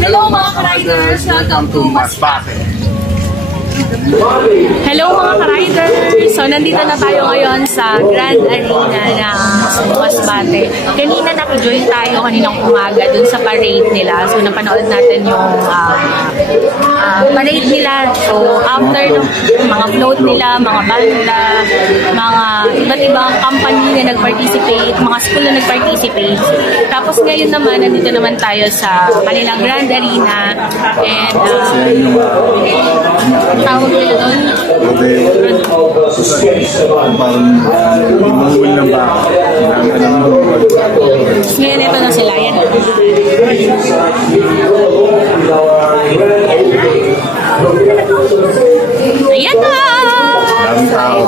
Hello mga ka-riders! Welcome to Masbate! Hello mga ka-riders! So nandito na tayo ngayon sa Grand Arena ng Masbate. Kanina naki-join tayo kaninang umaga dun sa parade nila. So napanood natin yung parade nila. So after ng mga float nila, mga banda, mga iba't ibang company na nag-participate, mga school na nag-participate. Tapos ngayon naman, nandito naman tayo sa kanilang Grand Arena. And tawag nila doon? Ngayon ito na sila. Yan. Ayan na! Maraming tao.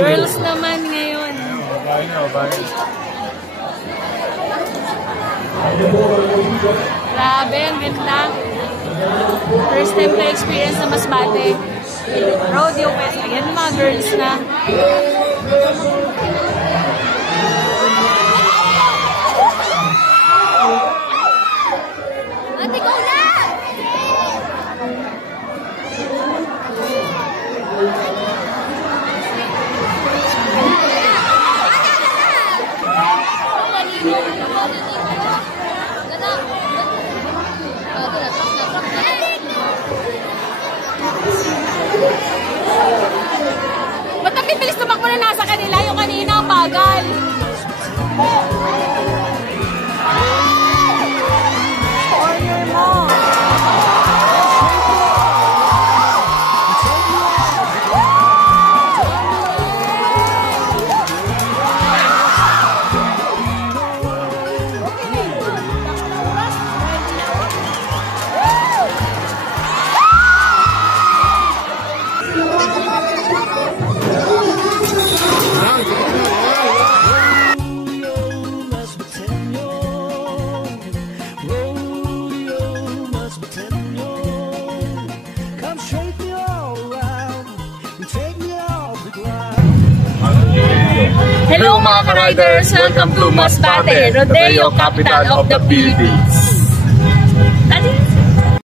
Girls naman ngayon. Grabe, ang ganda. First time ko experience na Masbate. Rodeo Fest. Ayan mga girls na. Ate, go na! Ba't ang bibilis tumakbo na nasa kanila? Yung kanina, bagal. Corner mo. Hello mga ka-riders! Welcome to Masbate, Rodeo, capital of the Philippines!